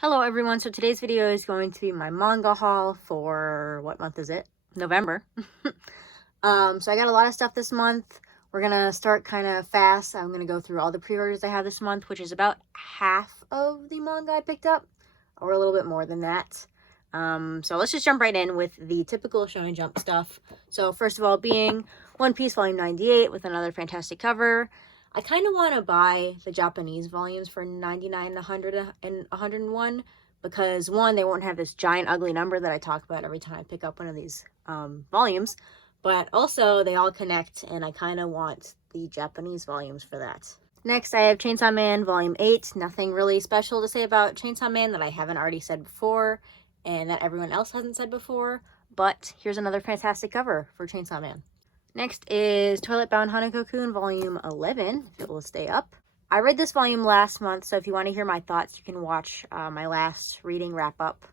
Hello everyone, so today's video is going to be my manga haul for, what month is it? November. So I got a lot of stuff this month. We're gonna start kind of fast. I'm gonna go through all the pre-orders I have this month, which is about half of the manga I picked up, or a little bit more than that. So let's just jump right in with the typical Shonen Jump stuff. So first of all, being One Piece Volume 98 with another fantastic cover. I kind of want to buy the Japanese volumes for 99, 100, and 101 because, one, they won't have this giant ugly number that I talk about every time I pick up one of these volumes, but also they all connect, and I kind of want the Japanese volumes for that. Next, I have Chainsaw Man Volume 8. Nothing really special to say about Chainsaw Man that I haven't already said before and that everyone else hasn't said before, but here's another fantastic cover for Chainsaw Man. Next is Toilet Bound Hanako-kun Volume 11, if it will stay up. I read this volume last month, so if you want to hear my thoughts, you can watch my last reading wrap-up.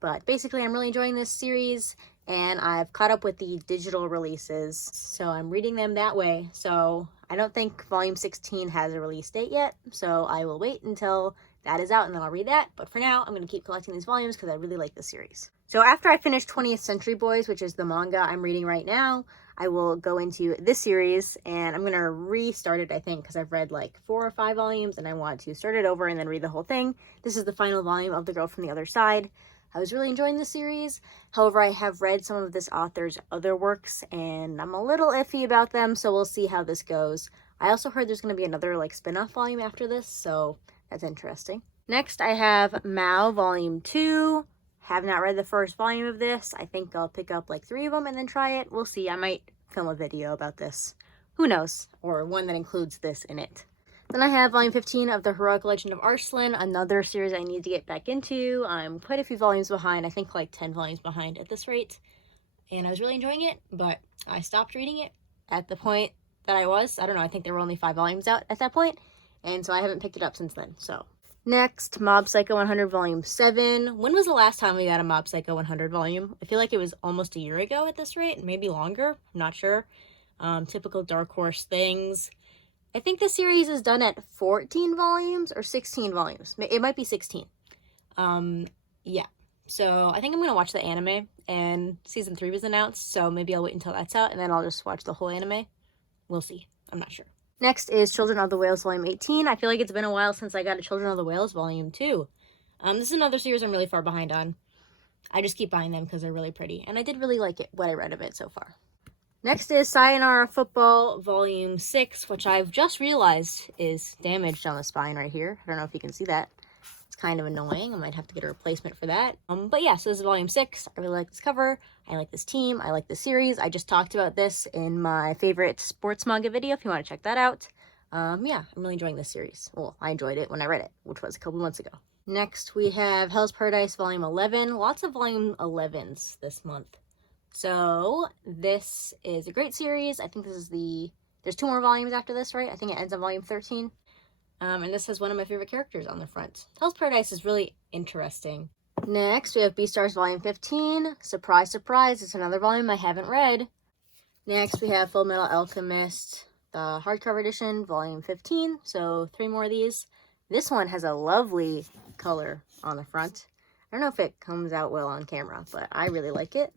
But basically, I'm really enjoying this series, and I've caught up with the digital releases, so I'm reading them that way. So I don't think Volume 16 has a release date yet, so I will wait until that is out, and then I'll read that. But for now, I'm going to keep collecting these volumes because I really like this series. So after I finish 20th Century Boys, which is the manga I'm reading right now, I will go into this series, and I'm going to restart it, I think, because I've read like 4 or 5 volumes, and I want to start it over and then read the whole thing. This is the final volume of The Girl from the Other Side. I was really enjoying the series. However, I have read some of this author's other works, and I'm a little iffy about them, so we'll see how this goes. I also heard there's going to be another like spin-off volume after this, so that's interesting. Next, I have Mao Volume 2. Have not read the first volume of this. I think I'll pick up like 3 of them and then try it. We'll see. I might film a video about this. Who knows? Or one that includes this in it. Then I have Volume 15 of The Heroic Legend of Arslan, another series I need to get back into. I'm quite a few volumes behind. I think like 10 volumes behind at this rate. And I was really enjoying it, but I stopped reading it at the point that I was. I don't know. I think there were only 5 volumes out at that point. And so I haven't picked it up since then. So next, Mob Psycho 100 Volume 7. When was the last time we got a Mob Psycho 100 volume? I feel like it was almost a year ago at this rate, maybe longer. I'm not sure. Typical Dark Horse things. I think the series is done at 14 volumes or 16 volumes. It might be 16. Yeah. So I think I'm going to watch the anime, and season 3 was announced, so maybe I'll wait until that's out, and then I'll just watch the whole anime. We'll see. I'm not sure. Next is Children of the Whales Volume 18. I feel like it's been a while since I got a Children of the Whales Volume 2. This is another series I'm really far behind on. I just keep buying them because they're really pretty, and I did really like it, what I read of it so far. Next is Sayonara Football Volume 6, which I've just realized is damaged on the spine right here. I don't know if you can see that. It's kind of annoying. I might have to get a replacement for that. But yeah, so this is Volume 6. I really like this cover. I like this team. I like this series. I just talked about this in my favorite sports manga video if you want to check that out. Yeah, I'm really enjoying this series. Well, I enjoyed it when I read it, which was a couple months ago. Next, we have Hell's Paradise Volume 11. Lots of Volume 11s this month. So this is a great series. I think this is there's 2 more volumes after this, right? I think it ends on Volume 13. And this has one of my favorite characters on the front. Hell's Paradise is really interesting. Next, we have Beastars Volume 15. Surprise, surprise, it's another volume I haven't read. Next, we have Full Metal Alchemist, the hardcover edition, Volume 15. So 3 more of these. This one has a lovely color on the front. I don't know if it comes out well on camera, but I really like it.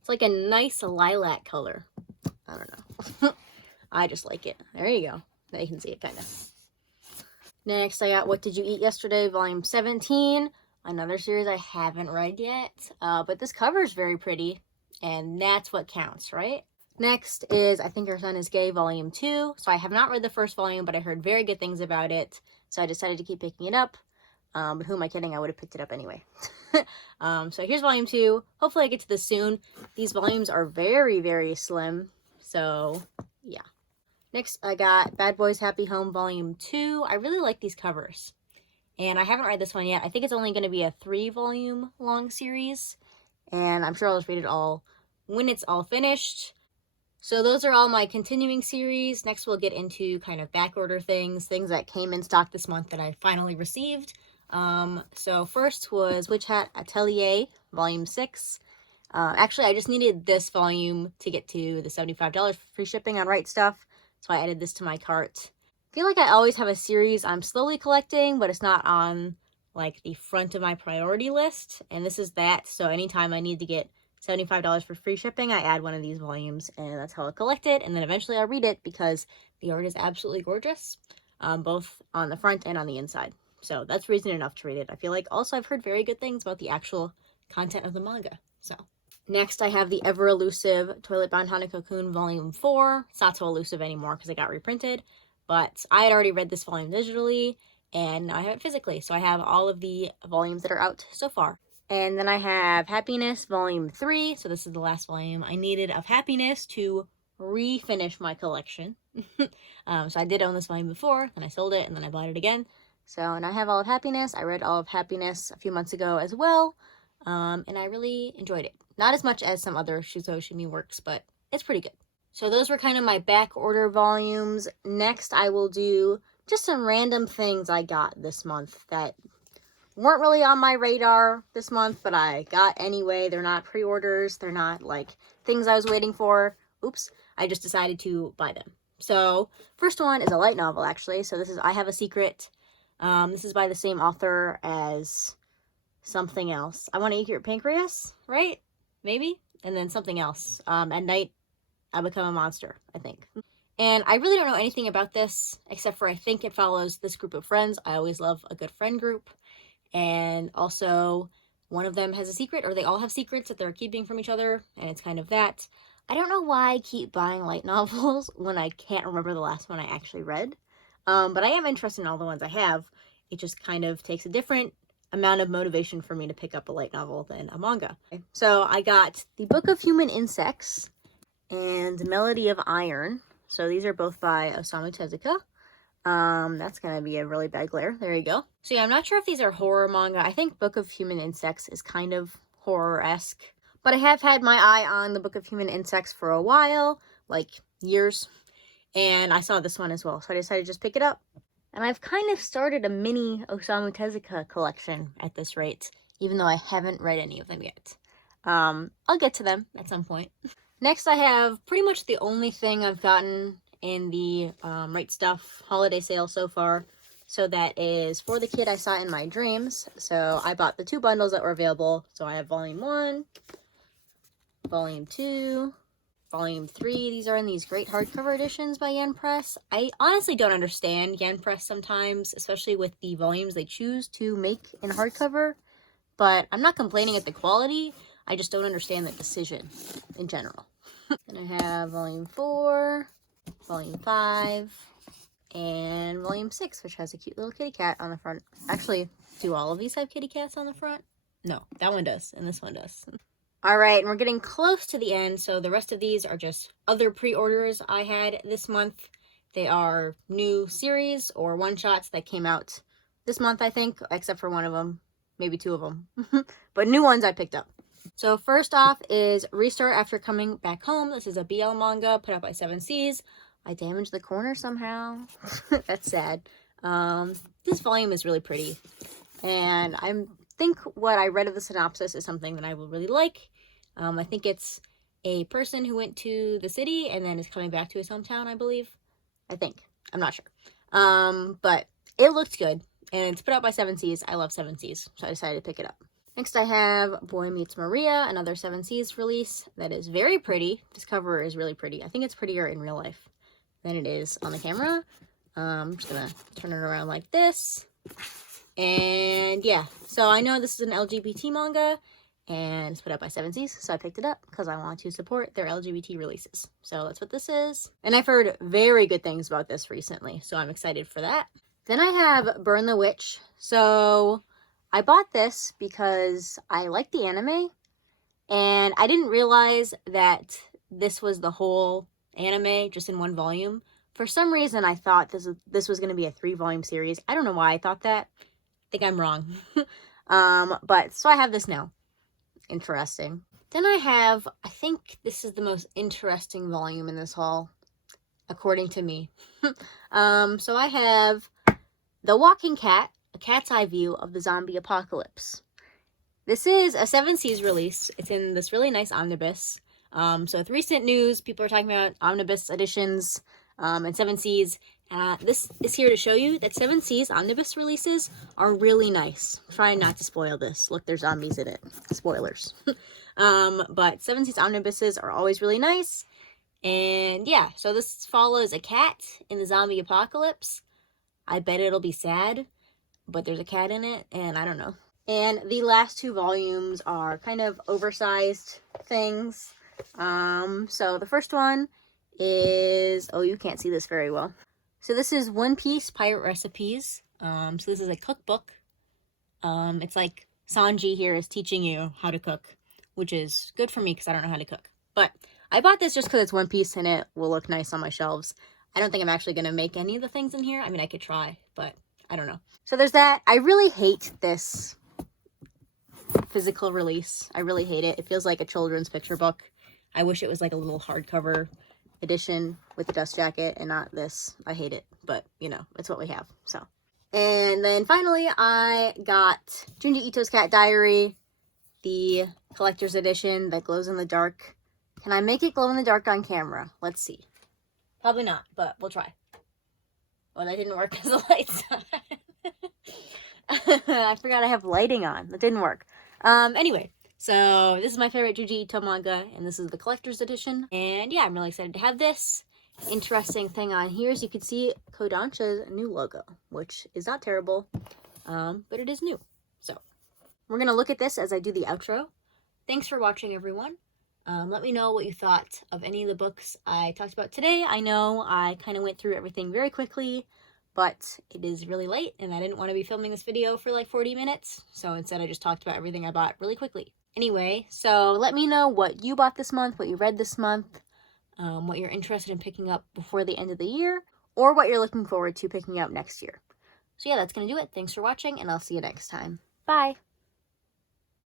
It's like a nice lilac color. I don't know. I just like it. There you go. Now you can see it kind of. Next, I got What Did You Eat Yesterday, Volume 17. Another series I haven't read yet. But this cover is very pretty. And that's what counts, right? Next is I Think Your Son Is Gay, Volume 2. So I have not read the first volume, but I heard very good things about it. So I decided to keep picking it up. But who am I kidding? I would have picked it up anyway. So here's Volume 2. Hopefully I get to this soon. These volumes are very, very slim. So, yeah. Next, I got Bad Boys Happy Home Volume 2. I really like these covers. And I haven't read this one yet. I think it's only going to be a 3-volume long series. And I'm sure I'll just read it all when it's all finished. So those are all my continuing series. Next, we'll get into kind of backorder things that came in stock this month that I finally received. So first was Witch Hat Atelier, Volume 6. Actually, I just needed this volume to get to the $75 free shipping on Right Stuff, so I added this to my cart. I feel like I always have a series I'm slowly collecting, but it's not on like the front of my priority list, and this is that. So anytime I need to get $75 for free shipping, I add one of these volumes, and that's how I'll collect it, and then eventually I'll read it because the art is absolutely gorgeous, both on the front and on the inside. So that's reason enough to read it, I feel like. Also, I've heard very good things about the actual content of the manga. So next, I have the ever elusive Toilet Bound Hanako-kun Volume 4. It's not so elusive anymore because it got reprinted, but I had already read this volume digitally, and now I have it physically. So I have all of the volumes that are out so far. And then I have Happiness Volume 3. So this is the last volume I needed of Happiness to refinish my collection. So I did own this volume before, then I sold it, and then I bought it again. So now I have all of Happiness. I read all of Happiness a few months ago as well, and I really enjoyed it. Not as much as some other Shuzo Shimi works, but it's pretty good. So those were kind of my back order volumes. Next, I will do just some random things I got this month that weren't really on my radar this month, but I got anyway. They're not pre-orders. They're not like things I was waiting for. Oops. I just decided to buy them. So first one is a light novel, actually. So this is I Have a Secret. This is by the same author as something else. I Want to Eat Your Pancreas, right? Maybe? And then something else. At Night, I Become a Monster, I think. And I really don't know anything about this, except for I think it follows this group of friends. I always love a good friend group. And also, one of them has a secret, or they all have secrets that they're keeping from each other, and it's kind of that. I don't know why I keep buying light novels when I can't remember the last one I actually read. But I am interested in all the ones I have. It just kind of takes a different amount of motivation for me to pick up a light novel than a manga. So I got The Book of Human Insects and Melody of Iron. So these are both by Osamu Tezuka. That's gonna be a really bad glare. There you go. So yeah, I'm not sure if these are horror manga. I think Book of Human Insects is kind of horror-esque. But I have had my eye on the Book of Human Insects for a while, like years. And I saw this one as well, so I decided to just pick it up. And I've kind of started a mini Osamu Tezuka collection at this rate, even though I haven't read any of them yet. I'll get to them at some point. Next, I have pretty much the only thing I've gotten in the Right Stuff holiday sale so far. So that is For the Kid I Saw in My Dreams. So I bought the 2 bundles that were available. So I have Volume 1, Volume 2, Volume 3. These are in these great hardcover editions by Yen Press. I honestly don't understand Yen Press sometimes, especially with the volumes they choose to make in hardcover. But I'm not complaining at the quality. I just don't understand the decision in general. Then I have Volume 4, Volume 5, and Volume 6, which has a cute little kitty cat on the front. Actually, do all of these have kitty cats on the front? No, that one does, and this one does. Alright, and we're getting close to the end, so the rest of these are just other pre-orders I had this month. They are new series or one-shots that came out this month, I think, except for one of them, maybe 2 of them. But new ones I picked up. So first off is Restart After Coming Back Home. This is a BL manga put out by 7 Seas. I damaged the corner somehow. That's sad. This volume is really pretty. And I think what I read of the synopsis is something that I will really like. I think it's a person who went to the city and then is coming back to his hometown, I believe. I think. I'm not sure. But it looked good. And it's put out by 7 Seas. I love 7 Seas, so I decided to pick it up. Next I have Boy Meets Maria, another 7 Seas release that is very pretty. This cover is really pretty. I think it's prettier in real life than it is on the camera. I'm just gonna turn it around like this. And yeah, so I know this is an LGBT manga and it's put out by 7 Seas, so I picked it up because I want to support their LGBT releases. So that's what this is. And I've heard very good things about this recently, so I'm excited for that. Then I have Burn the Witch. So I bought this because I like the anime, and I didn't realize that this was the whole anime just in one volume. For some reason, I thought this was going to be a 3-volume series. I don't know why I thought that. I think I'm wrong. But so I have this now. Interesting. Then I have, I think this is the most interesting volume in this haul, according to me. So I have The Walking Cat, A Cat's Eye View of the Zombie Apocalypse. This is a 7 Seas release. It's in this really nice omnibus. So with recent news, people are talking about omnibus editions. and 7 Seas. This is here to show you that 7 Seas omnibus releases are really nice. I'm trying not to spoil this. Look, there's zombies in it. Spoilers. But 7 Seas omnibuses are always really nice. And yeah, so this follows a cat in the zombie apocalypse. I bet it'll be sad, but there's a cat in it, and I don't know. And the last 2 volumes are kind of oversized things. So the first one is, oh, you can't see this very well. So this is One Piece Pirate Recipes. So this is a cookbook. It's like Sanji here is teaching you how to cook, which is good for me because I don't know how to cook. But I bought this just because it's One Piece and it will look nice on my shelves. I don't think I'm actually going to make any of the things in here. I mean, I could try, but I don't know. So there's that. I really hate this physical release. I really hate it. It feels like a children's picture book. I wish it was like a little hardcover edition with the dust jacket and not this. I hate it, but you know, it's what we have. So, and then finally I got Junji Ito's Cat Diary, the collector's edition that glows in the dark. Can I make it glow in the dark on camera? Let's see. Probably not, but we'll try. Well, that didn't work because the lights on. I forgot I have lighting on. That didn't work. Anyway, so this is my favorite Junji Ito manga, and this is the collector's edition. And yeah, I'm really excited to have this. Interesting thing on here is you can see Kodansha's new logo, which is not terrible, but it is new. So we're going to look at this as I do the outro. Thanks for watching, everyone. Let me know what you thought of any of the books I talked about today. I know I kind of went through everything very quickly, but it is really late and I didn't want to be filming this video for like 40 minutes. So instead I just talked about everything I bought really quickly. Anyway, so let me know what you bought this month, what you read this month, what you're interested in picking up before the end of the year, or what you're looking forward to picking up next year. So yeah, that's going to do it. Thanks for watching and I'll see you next time. Bye!